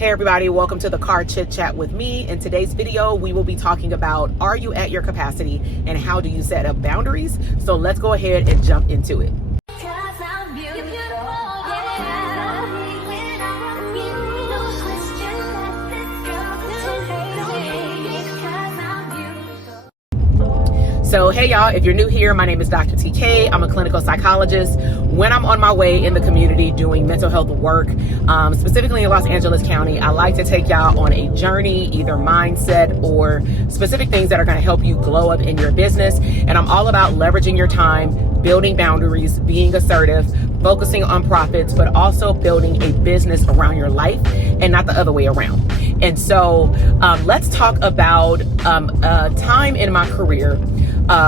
Hey everybody, welcome to the Car Chit Chat with me. In today's video, we will be talking about, are you at your capacity and how do you set up boundaries? So let's go ahead and jump into it. So hey y'all, if you're new here, my name is Dr. TK. I'm a clinical psychologist. When I'm on my way in the community doing mental health work, specifically in Los Angeles County, I like to take y'all on a journey, either mindset or specific things that are going to help you glow up in your business. And I'm all about leveraging your time, building boundaries, being assertive, focusing on profits, but also building a business around your life and not the other way around. And so let's talk about a time in my career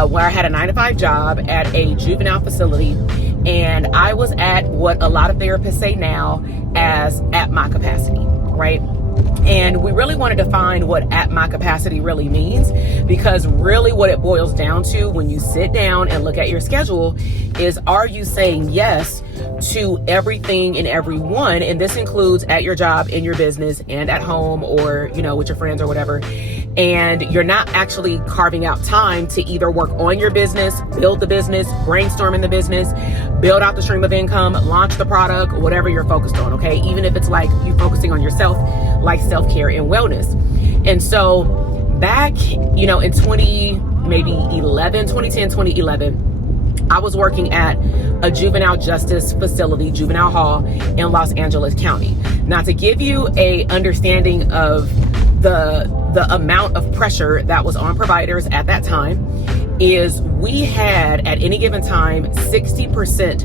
where I had a 9-to-5 job at a juvenile facility, and I was at what a lot of therapists say now as at my capacity, right? And we really want to define what at my capacity really means, because really what it boils down to when you sit down and look at your schedule is, are you saying yes to everything and everyone? And this includes at your job, in your business, and at home, or, you know, with your friends or whatever. And you're not actually carving out time to either work on your business, build the business, brainstorm in the business, build out the stream of income, launch the product, whatever you're focused on, okay? Even if it's like you focusing on yourself, like self-care and wellness. And so back, you know, in 2010, I was working at a juvenile justice facility, juvenile hall in Los Angeles County. Now, to give you a understanding of the amount of pressure that was on providers at that time, is we had at any given time 60%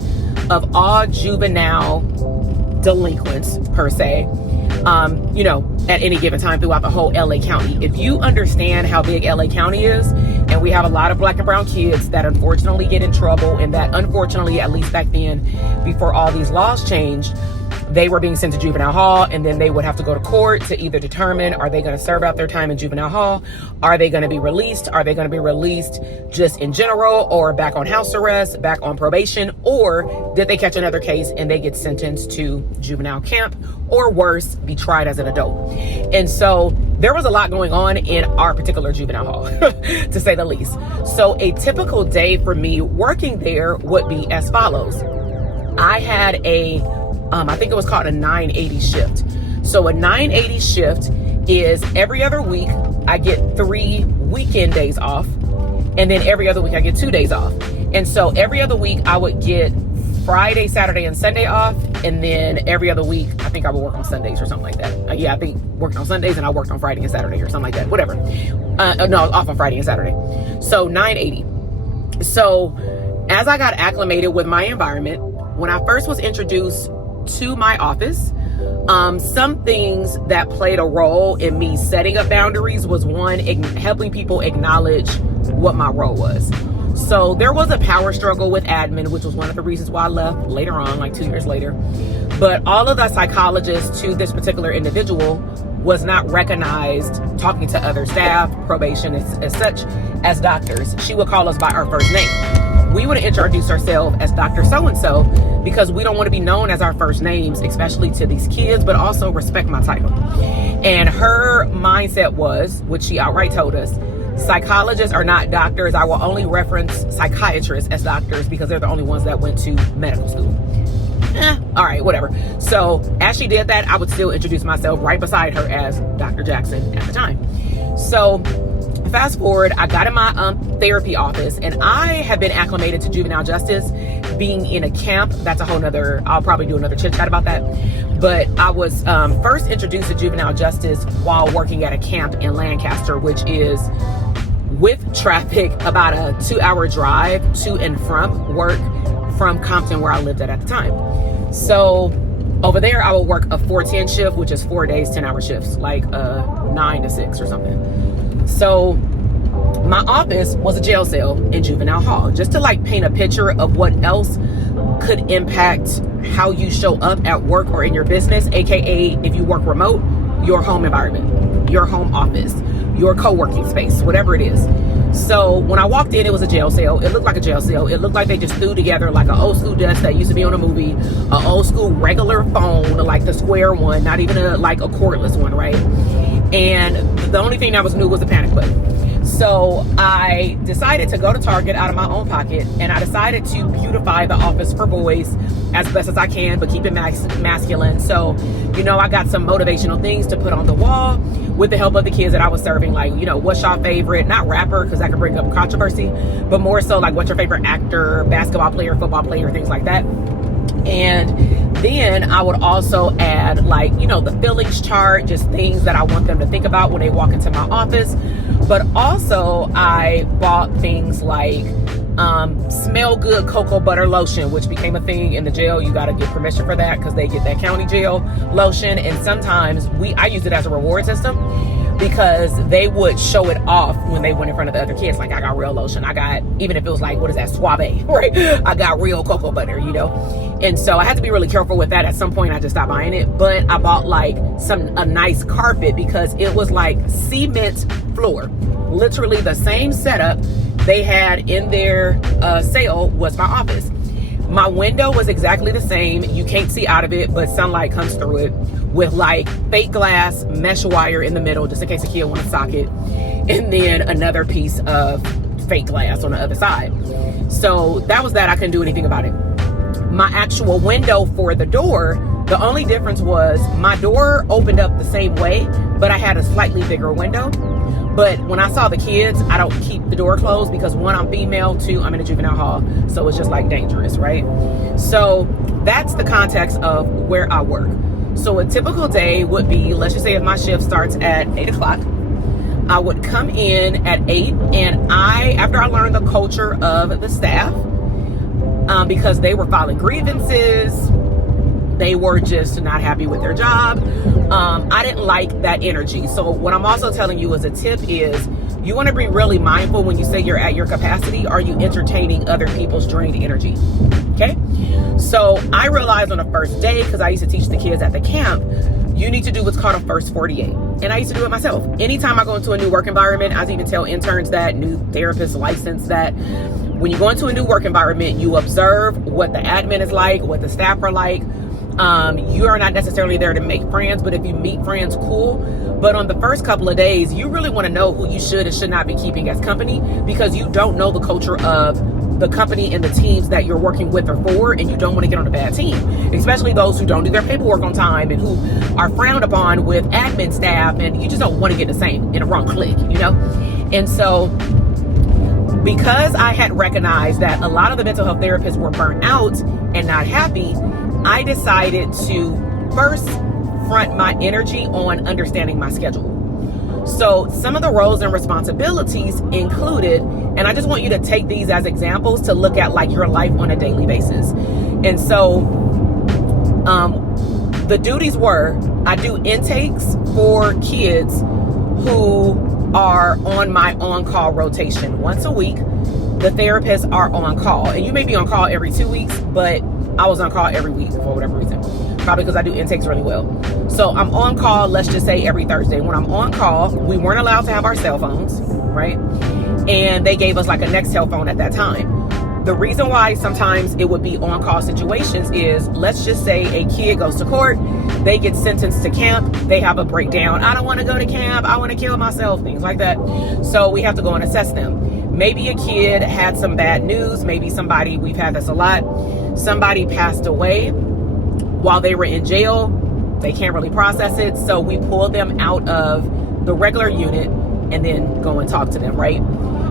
of all juvenile delinquents per se, you know, at any given time throughout the whole LA County. If you understand how big LA County is, and we have a lot of Black and brown kids that unfortunately get in trouble, and that unfortunately, at least back then, before all these laws changed, they were being sent to juvenile hall, and then they would have to go to court to either determine, are they going to serve out their time in juvenile hall? Are they going to be released? Are they going to be released just in general, or back on house arrest, back on probation? Or did they catch another case and they get sentenced to juvenile camp, or worse, be tried as an adult? And so there was a lot going on in our particular juvenile hall, to say the least. So a typical day for me working there would be as follows. I had I think it was called a 980 shift. So a 980 shift is every other week I get 3 weekend days off, and then every other week I get 2 days off. And so every other week I would get Friday, Saturday, and Sunday off, and then every other week I think I would work on Sundays or something like that. Yeah, I think working on Sundays, and I worked on Friday and Saturday or something like that, whatever. No, I was off on Friday and Saturday. So 980. So as I got acclimated with my environment, when I first was introduced to my office, some things that played a role in me setting up boundaries was, one, helping people acknowledge what my role was. So there was a power struggle with admin, which was one of the reasons why I left later on, like 2 years later. But all of the psychologists to this particular individual was not recognized talking to other staff, probation, as such, as doctors. She would call us by our first name. We would introduce ourselves as Dr. So-and-so, because we don't want to be known as our first names, especially to these kids, but also respect my title. And her mindset was, which she outright told us, psychologists are not doctors. I will only reference psychiatrists as doctors because they're the only ones that went to medical school. All right, whatever. So as she did that, I would still introduce myself right beside her as Dr. Jackson at the time. So fast forward, I got in my therapy office, and I have been acclimated to juvenile justice, being in a camp. That's a whole nother, I'll probably do another chit chat about that. But I was first introduced to juvenile justice while working at a camp in Lancaster, which is, with traffic, about a 2-hour drive to and from work from Compton, where I lived at the time. So over there, I would work a 4-10 shift, which is 4 days, 10-hour shifts, like 9 to 6 or something. So my office was a jail cell in juvenile hall, just to like paint a picture of what else could impact how you show up at work or in your business, aka if you work remote, your home environment, your home office, your co-working space, whatever it is. So when I walked in, it was a jail cell. It looked like a jail cell. It looked like they just threw together like an old school desk that used to be on a movie, an old school regular phone, like the square one, not even a cordless one, right? And the only thing that was new was the panic button. So I decided to go to Target out of my own pocket, and I decided to beautify the office for boys as best as I can, but keep it masculine. So, I got some motivational things to put on the wall with the help of the kids that I was serving, like, what's your favorite, not rapper, because that could bring up controversy, but more so like what's your favorite actor, basketball player, football player, things like that. And then I would also add the feelings chart, just things that I want them to think about when they walk into my office. But also I bought things like smell good cocoa butter lotion, which became a thing in the jail. You got to get permission for that because they get that county jail lotion. And sometimes I use it as a reward system because they would show it off when they went in front of the other kids. Like, I got real lotion. I got, even if it was like, what is that, Suave, right? I got real cocoa butter, And so I had to be really careful with that. At some point, I just stopped buying it. But I bought a nice carpet because it was like cement floor. Literally the same setup they had in their sale was my office. My window was exactly the same. You can't see out of it, but sunlight comes through it with fake glass mesh wire in the middle, just in case a kid wants to sock it. And then another piece of fake glass on the other side. So that was that. I couldn't do anything about it. My actual window for the door, the only difference was my door opened up the same way, but I had a slightly bigger window. But when I saw the kids, I don't keep the door closed because one, I'm female, two, I'm in a juvenile hall. So it's just dangerous, right? So that's the context of where I work. So a typical day would be, let's just say if my shift starts at 8 o'clock, I would come in at 8, and after I learned the culture of the staff, because they were filing grievances, they were just not happy with their job. I didn't like that energy. So what I'm also telling you as a tip is you want to be really mindful when you say you're at your capacity. Are you entertaining other people's drained energy? Okay. So I realized on the first day, because I used to teach the kids at the camp, you need to do what's called a first 48. And I used to do it myself. Anytime I go into a new work environment, I even tell interns that, new therapists licensed, that when you go into a new work environment, you observe what the admin is like, what the staff are like. You are not necessarily there to make friends, but if you meet friends, cool. But on the first couple of days, you really want to know who you should and should not be keeping as company, because you don't know the culture of the company and the teams that you're working with or for, and you don't want to get on a bad team, especially those who don't do their paperwork on time and who are frowned upon with admin staff, and you just don't want to get in the wrong clique, And so because I had recognized that a lot of the mental health therapists were burnt out and not happy, I decided to first front my energy on understanding my schedule. So some of the roles and responsibilities included, and I just want you to take these as examples to look at your life on a daily basis. And so the duties were, I do intakes for kids who are on my on-call rotation once a week. The therapists are on call, and you may be on call every 2 weeks, but I was on call every week for whatever reason, probably because I do intakes really well. So I'm on call, let's just say every Thursday. When I'm on call, we weren't allowed to have our cell phones, right? And they gave us a Nextel phone at that time. The reason why sometimes it would be on-call situations is, let's just say a kid goes to court, they get sentenced to camp, they have a breakdown. I don't want to go to camp, I want to kill myself, things like that. So we have to go and assess them. Maybe a kid had some bad news, maybe somebody, we've had this a lot, somebody passed away while they were in jail, they can't really process it, so we pull them out of the regular unit and then go and talk to them, right?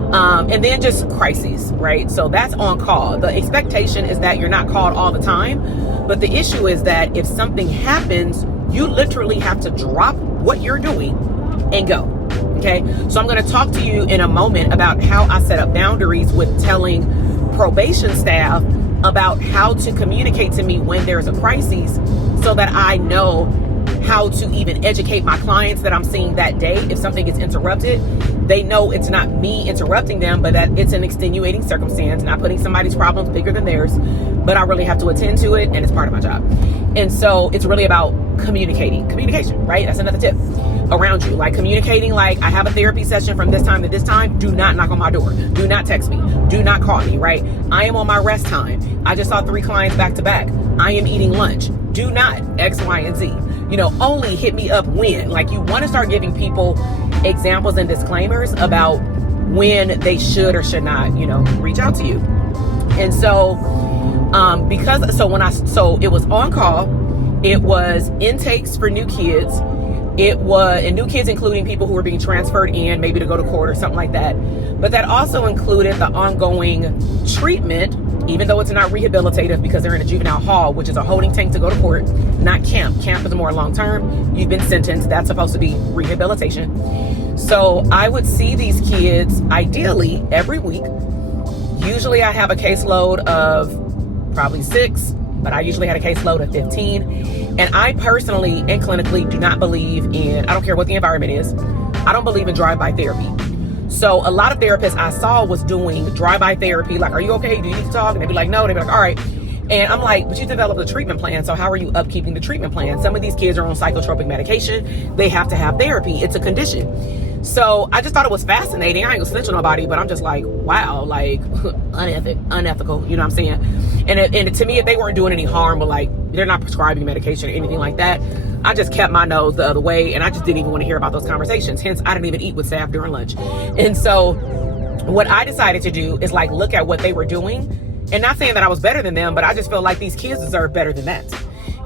And then just crises, right? So that's on call. The expectation is that you're not called all the time, but the issue is that if something happens, you literally have to drop what you're doing and go. Okay, so I'm going to talk to you in a moment about how I set up boundaries with telling probation staff about how to communicate to me when there's a crisis, so that I know how to even educate my clients that I'm seeing that day. If something gets interrupted, they know it's not me interrupting them, but that it's an extenuating circumstance, not putting somebody's problems bigger than theirs, but I really have to attend to it, and it's part of my job. And so it's really about communication, right? That's another tip around you, like communicating, like I have a therapy session from this time to this time. Do not knock on my door. Do not text me. Do not call me, right? I am on my rest time. I just saw 3 clients back to back. I am eating lunch. Do not X, Y, and Z. Only hit me up when. Like, you want to start giving people examples and disclaimers about when they should or should not, reach out to you. And so, it was on call, it was intakes for new kids, and new kids including people who were being transferred in, maybe to go to court or something like that. But that also included the ongoing treatment, even though it's not rehabilitative because they're in a juvenile hall, which is a holding tank to go to court, not camp. Camp is more long-term. You've been sentenced. That's supposed to be rehabilitation. So I would see these kids ideally every week. Usually I have a caseload of probably 6, but I usually had a caseload of 15. And I personally and clinically do not believe in, I don't care what the environment is, I don't believe in drive-by therapy. So a lot of therapists I saw was doing drive-by therapy, like, are you okay? Do you need to talk? And they'd be like, no. They'd be like, all right. And I'm like, but you developed a treatment plan, so how are you upkeeping the treatment plan? Some of these kids are on psychotropic medication. They have to have therapy. It's a condition. So I just thought it was fascinating. I ain't gonna snitch on nobody, but I'm just like, wow, like unethical, you know what I'm saying? And to me, if they weren't doing any harm, but like they're not prescribing medication or anything like that, I just kept my nose the other way, and I just didn't even want to hear about those conversations. Hence, I didn't even eat with staff during lunch. And so what I decided to do is like look at what they were doing, and not saying that I was better than them, but I just felt like these kids deserve better than that.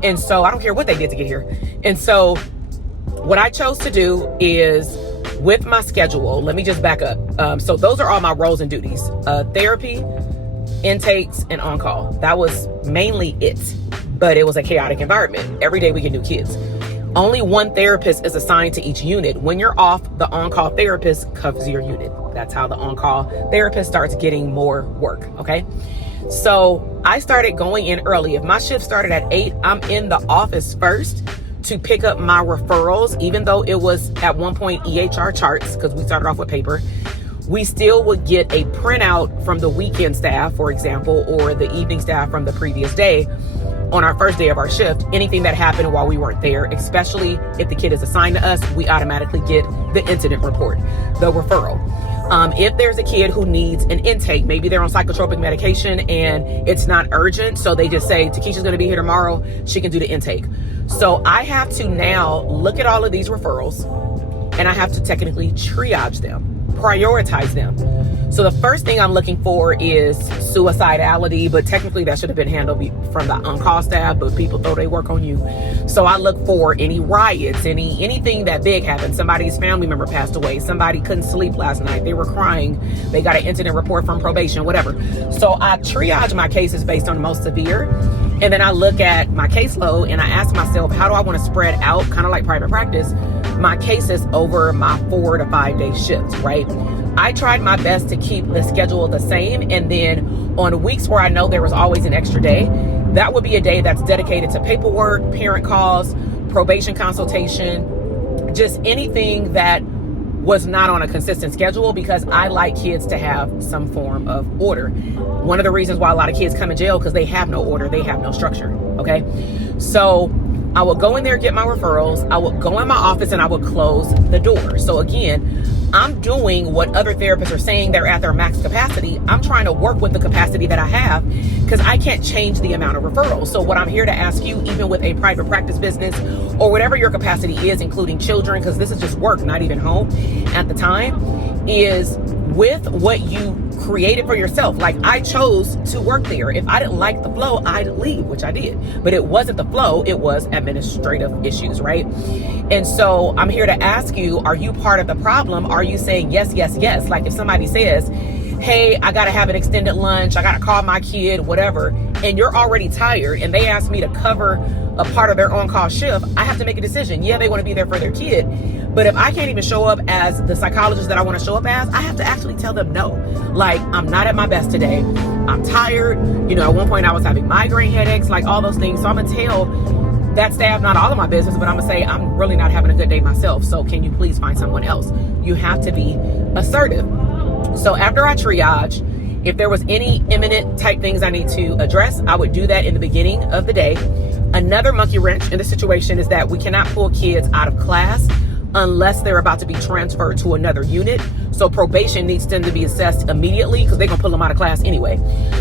And so I don't care what they did to get here. And so what I chose to do is, with my schedule, let me just back up. So those are all my roles and duties: therapy, intakes, and on-call. That was mainly it, but it was a chaotic environment. Every day we get new kids. Only one therapist is assigned to each unit. When you're off, the on-call therapist covers your unit. That's how the on-call therapist starts getting more work, okay? So I started going in early. If my shift started at 8, I'm in the office first to pick up my referrals. Even though it was at one point EHR charts, because we started off with paper, we still would get a printout from the weekend staff, for example, or the evening staff from the previous day on our first day of our shift. Anything that happened while we weren't there, especially if the kid is assigned to us, we automatically get the incident report, the referral. If there's a kid who needs an intake, maybe they're on psychotropic medication and it's not urgent, so they just say, Takesha's going to be here tomorrow, she can do the intake. So I have to now look at all of these referrals, and I have to technically triage them, prioritize them. So the first thing I'm looking for is suicidality, but technically that should have been handled from the on-call staff, but people throw their work on you. So I look for any riots, anything that big happened. Somebody's family member passed away. Somebody couldn't sleep last night. They were crying. They got an incident report from probation, whatever. So I triage my cases based on the most severe. And then I look at my caseload and I ask myself, how do I want to spread out, kind of like private practice, my cases over my 4 to 5 day shifts, right? I tried my best to keep the schedule the same. And then on weeks where I know there was always an extra day, that would be a day that's dedicated to paperwork, parent calls, probation consultation, just anything that was not on a consistent schedule, because I like kids to have some form of order. One of the reasons why a lot of kids come in jail, because they have no order, they have no structure, okay? So I would go in there, get my referrals, I would go in my office, and I would close the door. So again, I'm doing what other therapists are saying they're at their max capacity. I'm trying to work with the capacity that I have, because I can't change the amount of referrals. So what I'm here to ask you, even with a private practice business or whatever your capacity is, including children, because this is just work, not even home at the time, is with what you created for yourself. Like, I chose to work there. If I didn't like the flow, I'd leave, which I did. But it wasn't the flow, it was administrative issues, right? And so I'm here to ask you, are you part of the problem? Are you saying yes, yes, yes? Like if somebody says, hey, I gotta have an extended lunch, I gotta call my kid, whatever, and you're already tired and they ask me to cover a part of their on-call shift, I have to make a decision. Yeah, they want to be there for their kid, but if I can't even show up as the psychologist that I want to show up as, I have to actually tell them no. Like, I'm not at my best today. I'm tired. You know, at one point I was having migraine headaches, like all those things. So I'm gonna tell that staff, not all of my business, but I'm gonna say I'm really not having a good day myself. So can you please find someone else? You have to be assertive. So after I triage, if there was any imminent type things I need to address, I would do that in the beginning of the day. Another monkey wrench in the situation is that we cannot pull kids out of class unless they're about to be transferred to another unit. So probation needs them to be assessed immediately because they're gonna pull them out of class anyway.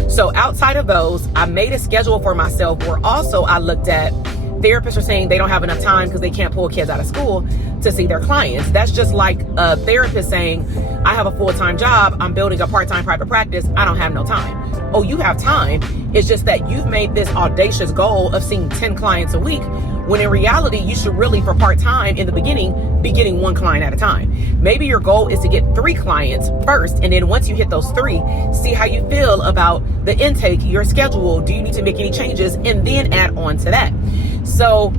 So outside of those, I made a schedule for myself where also I looked at therapists are saying they don't have enough time because they can't pull kids out of school to see their clients. That's just like a therapist saying, I have a full-time job, I'm building a part-time private practice, I don't have no time. Oh, you have time. It's just that you've made this audacious goal of seeing 10 clients a week, when in reality, you should really, for part-time in the beginning, be getting 1 client at a time. Maybe your goal is to get 3 clients first, and then once you hit those 3, see how you feel about the intake, your schedule, do you need to make any changes, and then add on to that. So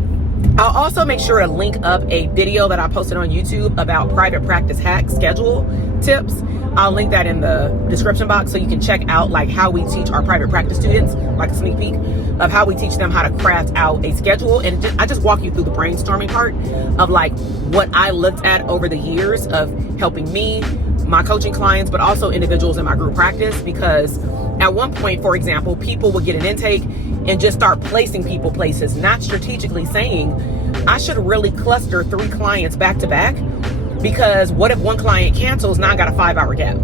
I'll also make sure to link up a video that I posted on YouTube about private practice hack schedule tips. I'll link that in the description box so you can check out like how we teach our private practice students, like a sneak peek of how we teach them how to craft out a schedule. And I just walk you through the brainstorming part of like what I looked at over the years of helping me, my coaching clients, but also individuals in my group practice. Because at one point, for example, people would get an intake and just start placing people places, not strategically saying, I should really cluster 3 clients back to back, because what if 1 client cancels? Now I got a 5-hour gap. You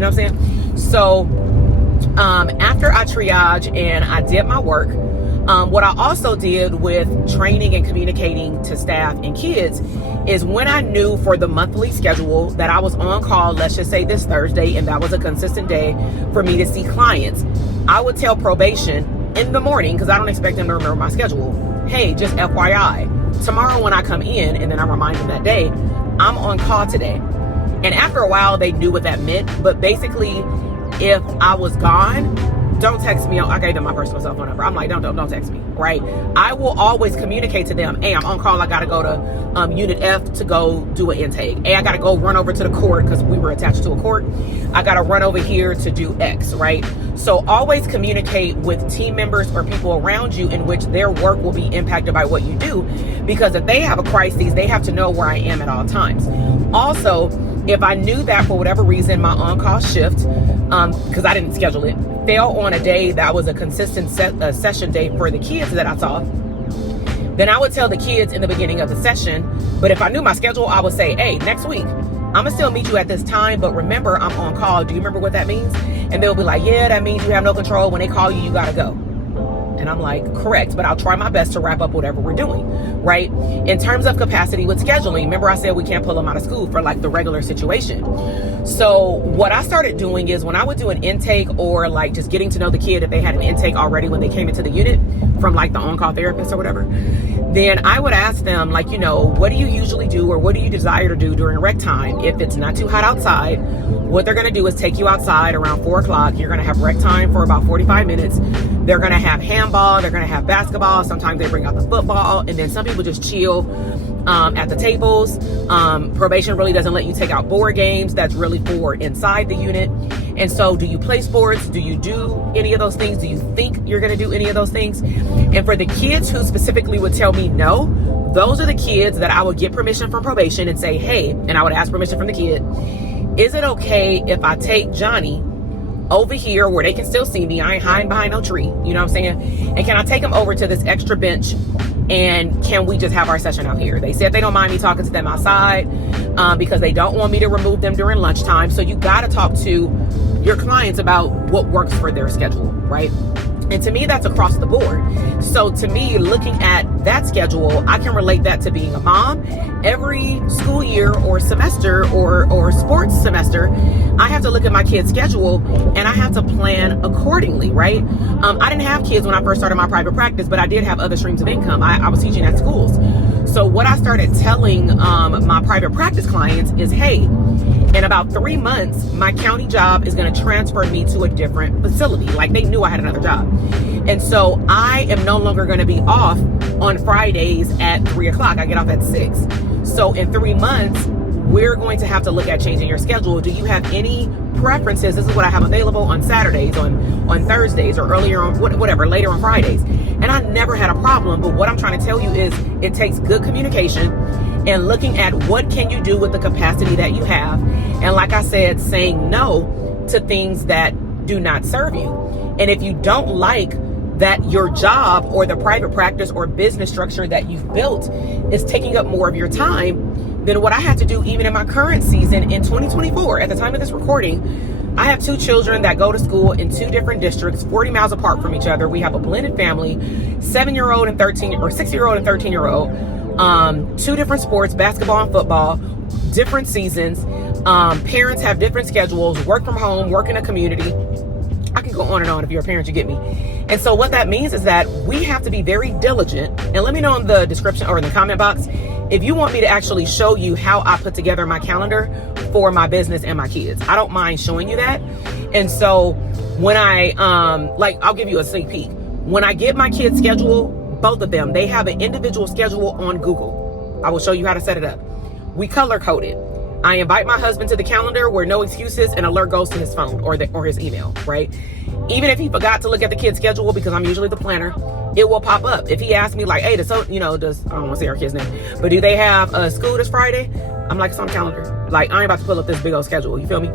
know what I'm saying? So after I triage and I did my work, what I also did with training and communicating to staff and kids is when I knew for the monthly schedule that I was on call, let's just say this Thursday, and that was a consistent day for me to see clients, I would tell probation in the morning, because I don't expect them to remember my schedule, hey, just FYI, tomorrow when I come in, and then I remind them that day, I'm on call today. And after a while, they knew what that meant. But basically, if I was gone, don't text me. I gave them my personal cell phone number. I'm like, don't text me, right? I will always communicate to them, hey, I'm on call. I got to go to Unit F to go do an intake. Hey, I got to go run over to the court because we were attached to a court. I got to run over here to do X, right? So always communicate with team members or people around you in which their work will be impacted by what you do. Because if they have a crisis, they have to know where I am at all times. Also, if I knew that for whatever reason, my on-call shift, because I didn't schedule it, fell on a day that was a consistent session day for the kids that I saw, then I would tell the kids in the beginning of the session. But if I knew my schedule, I would say, hey, next week, I'm gonna still meet you at this time, but remember, I'm on call. Do you remember what that means? And they'll be like, yeah, that means you have no control. When they call you, you gotta go. And I'm like, correct, but I'll try my best to wrap up whatever we're doing, right? In terms of capacity with scheduling, remember I said we can't pull them out of school for like the regular situation. So what I started doing is when I would do an intake or like just getting to know the kid, if they had an intake already when they came into the unit from like the on-call therapist or whatever, then I would ask them like, you know, what do you usually do or what do you desire to do during rec time? If it's not too hot outside, what they're gonna do is take you outside around 4 o'clock. You're gonna have rec time for about 45 minutes. They're gonna have handball, they're gonna have basketball. Sometimes they bring out the football, and then some people just chill at the tables. Probation really doesn't let you take out board games. That's really for inside the unit. And so do you play sports? Do you do any of those things? Do you think you're gonna do any of those things? And for the kids who specifically would tell me no, those are the kids that I would get permission from probation and say, hey, and I would ask permission from the kid, is it okay if I take Johnny over here where they can still see me? I ain't hiding behind no tree, you know what I'm saying? And can I take them over to this extra bench and can we just have our session out here? They said they don't mind me talking to them outside because they don't want me to remove them during lunchtime. So you got to talk to your clients about what works for their schedule, right? And to me, that's across the board. So to me, looking at that schedule, I can relate that to being a mom. Every school year or semester or sports semester, I have to look at my kid's schedule and I have to plan accordingly, right? I didn't have kids when I first started my private practice, but I did have other streams of income. I was teaching at schools. So what I started telling my private practice clients is, hey, in about 3 months, my county job is going to transfer me to a different facility. Like they knew I had another job. And so I am no longer going to be off on Fridays at 3 o'clock. I get off at 6. So in 3 months, we're going to have to look at changing your schedule. Do you have any preferences? This is what I have available on Saturdays, on Thursdays, or earlier on whatever, later on Fridays. And I never had a problem. But what I'm trying to tell you is it takes good communication and looking at what can you do with the capacity that you have. And like I said, saying no to things that do not serve you. And if you don't like that your job or the private practice or business structure that you've built is taking up more of your time, then what I have to do, even in my current season in 2024, at the time of this recording, I have 2 children that go to school in 2 different districts, 40 miles apart from each other. We have a blended family, 7-year-old and 6-year-old and 13-year-old, 2 different sports, basketball and football, different seasons. Parents have different schedules, work from home, work in a community. I can go on and on. If you're a parent, you get me. And so what that means is that we have to be very diligent. And let me know in the description or in the comment box if you want me to actually show you how I put together my calendar for my business and my kids. I don't mind showing you that. And so when I'll give you a sneak peek. When I get my kids' schedule, both of them, they have an individual schedule on Google. I will show you how to set it up. We color code it. I invite my husband to the calendar where no excuses, and alert goes to his phone or his email, right? Even if he forgot to look at the kid's schedule, because I'm usually the planner, it will pop up. If he asks me like, hey, does I don't want to say our kid's name, but do they have a school this Friday? I'm like, it's on the calendar. Like, I ain't about to pull up this big old schedule. You feel me?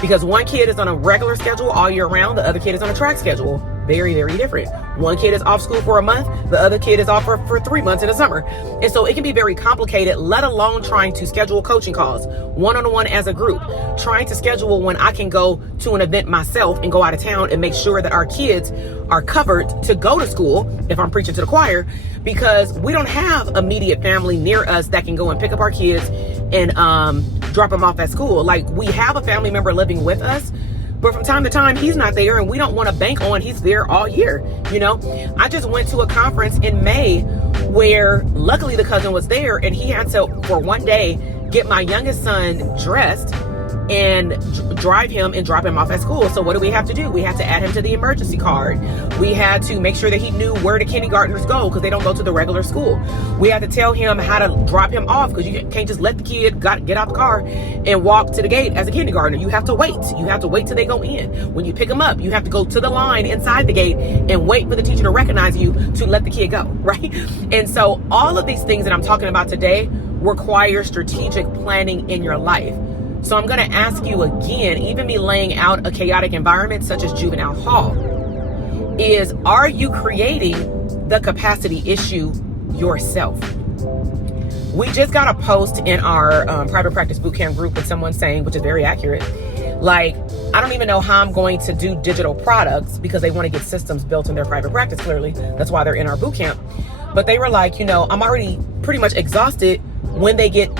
Because one kid is on a regular schedule all year round. The other kid is on a track schedule. Very, very different. One kid is off school for a month. The other kid is off for 3 months in the summer. And so it can be very complicated, let alone trying to schedule coaching calls one-on-one as a group, trying to schedule when I can go to an event myself and go out of town and make sure that our kids are covered to go to school if I'm preaching to the choir, because we don't have immediate family near us that can go and pick up our kids and drop them off at school. Like, we have a family member living with us, but from time to time, he's not there, and we don't want to bank on he's there all year. I just went to a conference in May where luckily the cousin was there, and he had to, for one day, get my youngest son dressed and drive him and drop him off at school. So what do we have to do? We had to add him to the emergency card. We had to make sure that he knew where the kindergartners go, because they don't go to the regular school. We had to tell him how to drop him off, because you can't just let the kid get out the car and walk to the gate as a kindergartner. You have to wait. You have to wait till they go in. When you pick them up, you have to go to the line inside the gate and wait for the teacher to recognize you to let the kid go, right? And so all of these things that I'm talking about today require strategic planning in your life. So I'm going to ask you again, even me laying out a chaotic environment such as juvenile hall, are you creating the capacity issue yourself? We just got a post in our private practice bootcamp group with someone saying, which is very accurate, like, I don't even know how I'm going to do digital products, because they want to get systems built in their private practice, clearly. That's why they're in our bootcamp. But they were like, I'm already pretty much exhausted when they get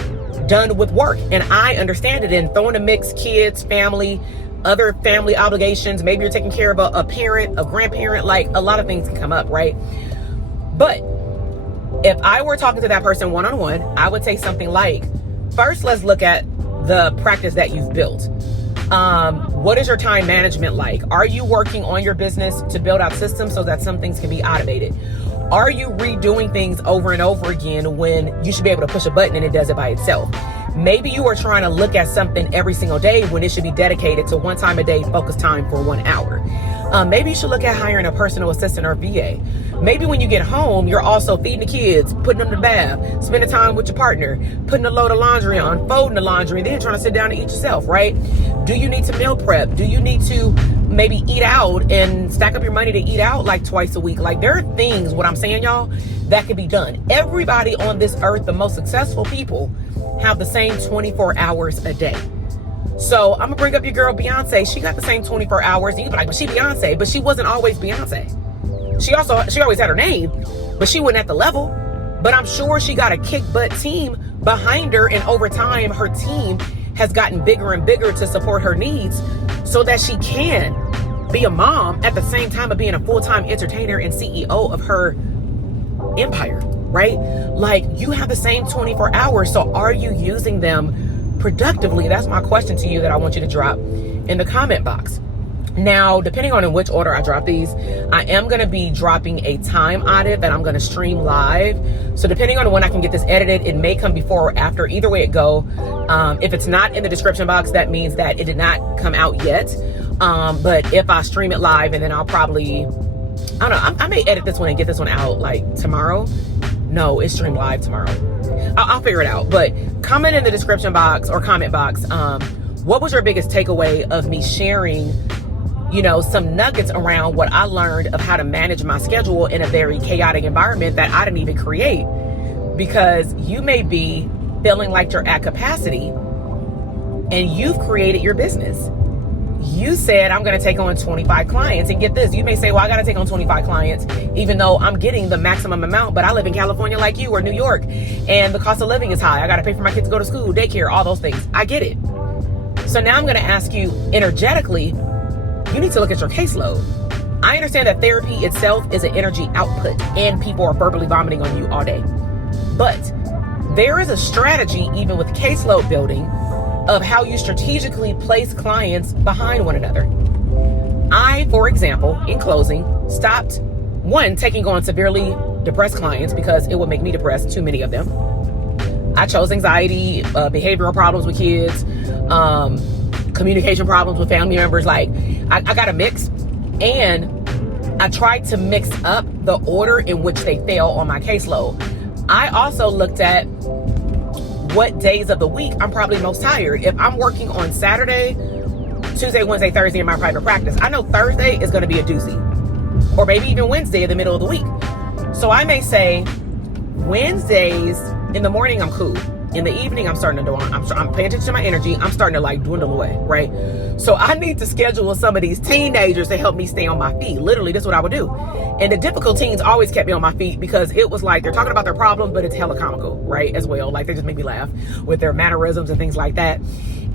done with work. And I understand it. And throw in the mix kids, family, other family obligations. Maybe you're taking care of a parent, a grandparent, like a lot of things can come up, right? But if I were talking to that person one-on-one, I would say something like, first, let's look at the practice that you've built. What is your time management like? Are you working on your business to build out systems so that some things can be automated? Are you redoing things over and over again when you should be able to push a button and it does it by itself? Maybe you are trying to look at something every single day when it should be dedicated to one time a day, focus time for 1 hour. Maybe you should look at hiring a personal assistant or VA. Maybe when you get home, you're also feeding the kids, putting them to bath, spending time with your partner, putting a load of laundry on, folding the laundry, then trying to sit down and eat yourself, right? Do you need to meal prep? Do you need to maybe eat out and stack up your money to eat out like twice a week? Like, there are things, what I'm saying, y'all, that can be done. Everybody on this earth, the most successful people, have the same 24 hours a day. So I'm gonna bring up your girl Beyonce. She got the same 24 hours. And you be like, but she Beyonce, but she wasn't always Beyonce. She always had her name, but she wasn't at the level. But I'm sure she got a kick butt team behind her, and over time her team has gotten bigger and bigger to support her needs so that she can be a mom at the same time of being a full-time entertainer and CEO of her empire, right? Like, you have the same 24 hours. So are you using them productively? That's my question to you that I want you to drop in the comment box. Now, depending on in which order I drop these, I am going to be dropping a time audit that I'm going to stream live. So depending on when I can get this edited, it may come before or after. Either way it go. If it's not in the description box, that means that it did not come out yet. But if I stream it live, and then I'll probably, I don't know, I may edit this one and get this one out like tomorrow. No, it's streamed live tomorrow. I'll figure it out. But comment in the description box or comment box. What was your biggest takeaway of me sharing, you know, some nuggets around what I learned of how to manage my schedule in a very chaotic environment that I didn't even create? Because you may be feeling like you're at capacity and you've created your business. You said, I'm going to take on 25 clients, and get this. You may say, well, I got to take on 25 clients, even though I'm getting the maximum amount, but I live in California like you, or New York, and the cost of living is high. I got to pay for my kids to go to school, daycare, all those things. I get it. So now I'm going to ask you energetically, you need to look at your caseload. I understand that therapy itself is an energy output and people are verbally vomiting on you all day. But there is a strategy, even with caseload building, of how you strategically place clients behind one another. I, for example, in closing, stopped, one, taking on severely depressed clients because it would make me depressed, too many of them. I chose anxiety, behavioral problems with kids, communication problems with family members. Like, I got a mix, and I tried to mix up the order in which they fell on my caseload. I also looked at what days of the week I'm probably most tired. If I'm working on Saturday, Tuesday, Wednesday, Thursday in my private practice, I know Thursday is going to be a doozy, or maybe even Wednesday in the middle of the week. So I may say Wednesdays in the morning, I'm cool. In the evening, I'm starting to I'm paying attention to my energy. I'm starting to like dwindle away, right? So I need to schedule some of these teenagers to help me stay on my feet. Literally, this is what I would do. And the difficult teens always kept me on my feet because it was like they're talking about their problems, but it's hella comical, right? As well. Like, they just make me laugh with their mannerisms and things like that.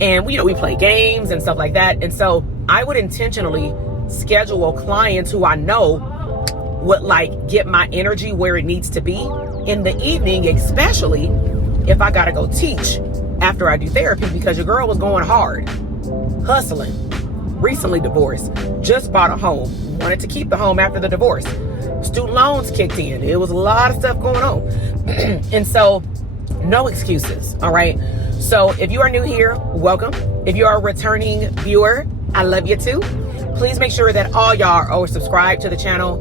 And we play games and stuff like that. And so I would intentionally schedule clients who I know would like get my energy where it needs to be in the evening, especially if I gotta go teach after I do therapy, because your girl was going hard, hustling, recently divorced, just bought a home, wanted to keep the home after the divorce. Student loans kicked in. It was a lot of stuff going on. And so no excuses. All right. So if you are new here, welcome. If you are a returning viewer, I love you too. Please make sure that all y'all are subscribed to the channel.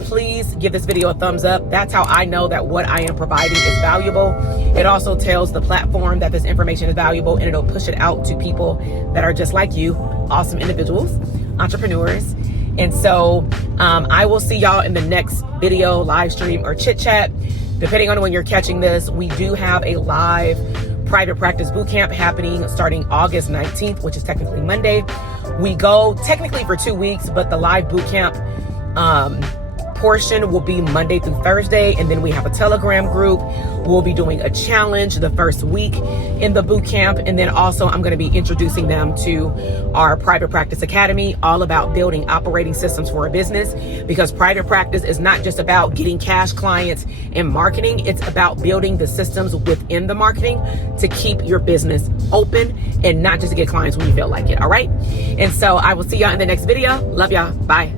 Please give this video a thumbs up. That's how I know that what I am providing is valuable. It also tells the platform that this information is valuable, and it'll push it out to people that are just like you, awesome individuals, entrepreneurs. And so I will see y'all in the next video, live stream, or chit chat. Depending on when you're catching this, we do have a live private practice bootcamp happening starting August 19th, which is technically Monday. We go technically for 2 weeks, but the live bootcamp portion will be Monday through Thursday. And then we have a Telegram group. We'll be doing a challenge the first week in the boot camp. And then also I'm going to be introducing them to our Private Practice Academy, all about building operating systems for a business, because private practice is not just about getting cash clients and marketing. It's about building the systems within the marketing to keep your business open and not just to get clients when you feel like it. All right. And so I will see y'all in the next video. Love y'all. Bye.